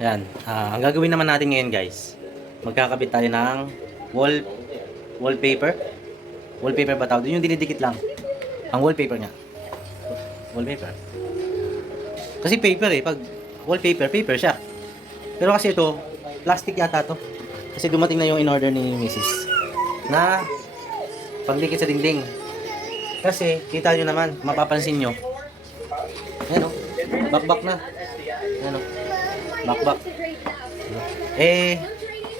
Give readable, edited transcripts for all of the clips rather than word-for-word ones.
Ayan. Ang gagawin naman natin ngayon guys, magkakabit tayo ng wallpaper. Wallpaper ba tawag? Yung dinidikit lang. Ang wallpaper nga. Wallpaper. Kasi paper pag wallpaper, paper siya. Pero kasi ito, plastic yata to. Kasi dumating na yung in-order ni Mrs. na pagdikit sa dingding. Kasi, kita nyo naman, mapapansin nyo. Ayan o, bakbak na. Ayan o, bakbak.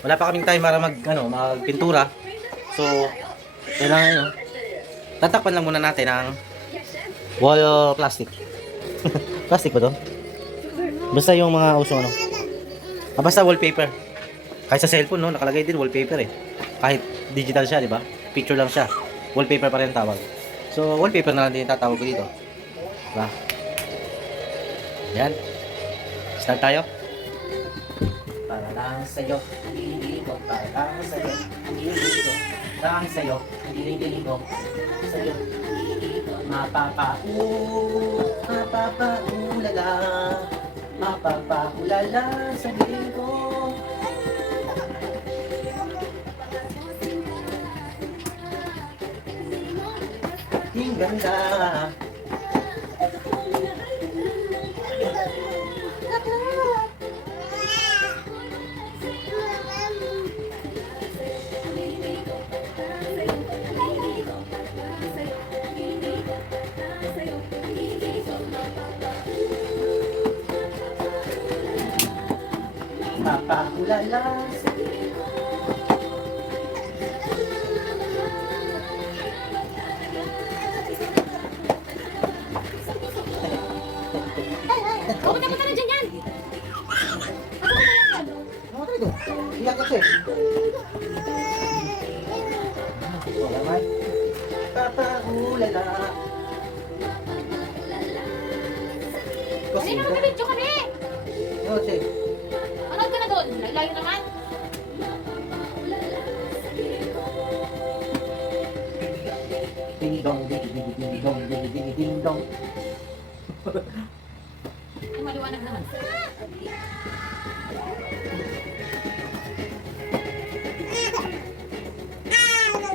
Wala pa kaming time para magpintura. So, kailangan nyo. Tatakpan lang muna natin ang wall plastic. Plastic ba to? Basta yung mga usong basta wallpaper. Kahit sa cellphone, nakalagay din wallpaper Kahit digital siya, di ba? Picture lang siya. Wallpaper pa rin tawag. So, wallpaper na lang din tatawag ko dito. Diba? Yan. Start tayo. Para lang sa'yo, hindi ko. Para lang sa'yo, hindi ko. Lang sa'yo, hindi ko. Sa'yo, mapapaulala. Mapapaulala sa dilim ko. Ang ganda. Mapapaulala sa dilim ko. Pumunta na dyan yan! Iyak kasi. Wala man. Papaulala. Kasi nakaka-video kami! Kasi. Anood ka na doon? Layo naman. Ding dong, ding ding ding dong, ding ding ding dong. Ay, maliwanag naman.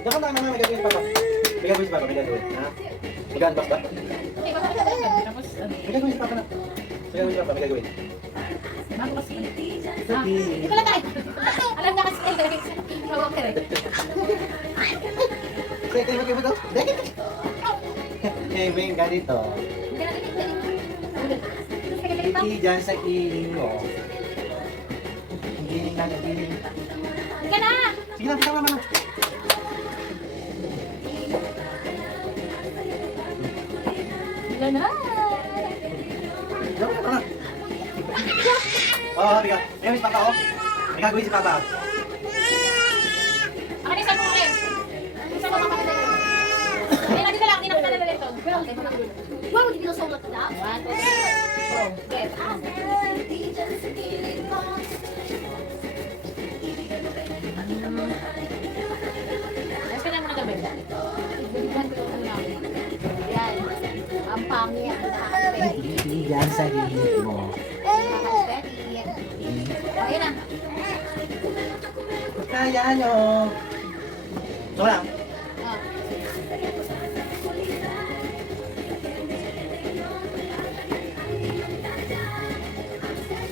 Dapat naman may gagawin pa ba? May gagawin pa ba? May gagawin. Ha? Mag-unbox ba? Okay, baka ka doon. Tapos, May gagawin pa ba na? May gagawin pa ba? May gagawin. bago kasi. Ito lang tayo. Alam na kasi kayo. Hawak ka rin. Kaya kayo mag-iba daw? Eh, Weng, ganito. Hindi na ganit. Hindi dyan sa kiling mo. Giling na, giling. Ika na! Sige na, tama na. Ika na! Tama na. Oo, tiga. Ayun, si Papa, oh. May gagawin si Papa. Akalisan mo ulit. Isa mo mapakadali. Ay, lagi na lang. Hindi na kita nadali ito. Wow, hindi ko sulat na. One, two, three. Go. Get out. Ayos ka na muna gabi. Bibigyan ko yung ano. Yan. Ang pangit. Hindi dyan sa kiling mo. Ayun na. Kaya nyo. Ito lang. Ah.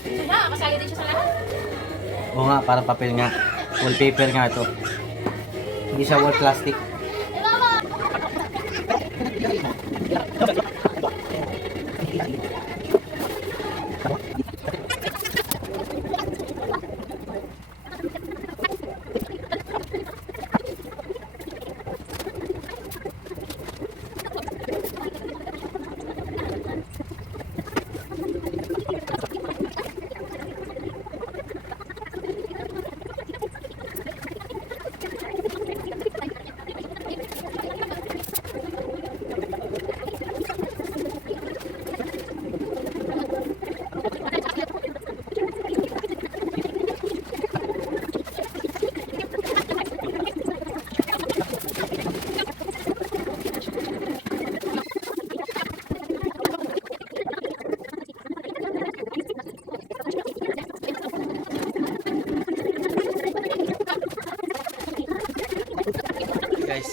Diba, kasali din siya sa lahat. Oo nga, parang papel nga. Wallpaper nga ito. Hindi siya wall plastic. Eh, mama!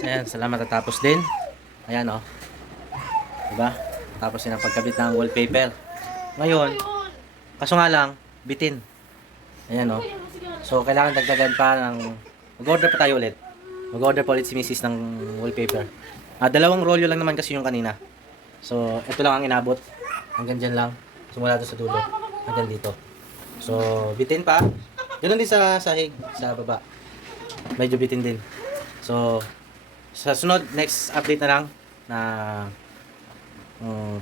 Ayan, salamat natapos din. Ayan oh. Diba? Tapos yun ang pagkabit ng wallpaper. Ngayon, kaso nga lang, bitin. Ayan oh. So, kailangan dagdagan pa ng... Mag-order pa tayo ulit. Mag-order pa ulit si Mrs. ng wallpaper. Dalawang rolyo lang naman kasi yung kanina. So, ito lang ang inabot. Hanggang dyan lang. Simula doon sa dulo. Hanggang dito. So, bitin pa. Ganun din sa sahig, sa baba. Medyo bitin din. So, sa sunod, next update na lang na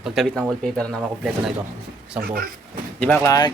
pagkabit ng wallpaper na makumpleto na ito. Isang buo. Di ba, Clark?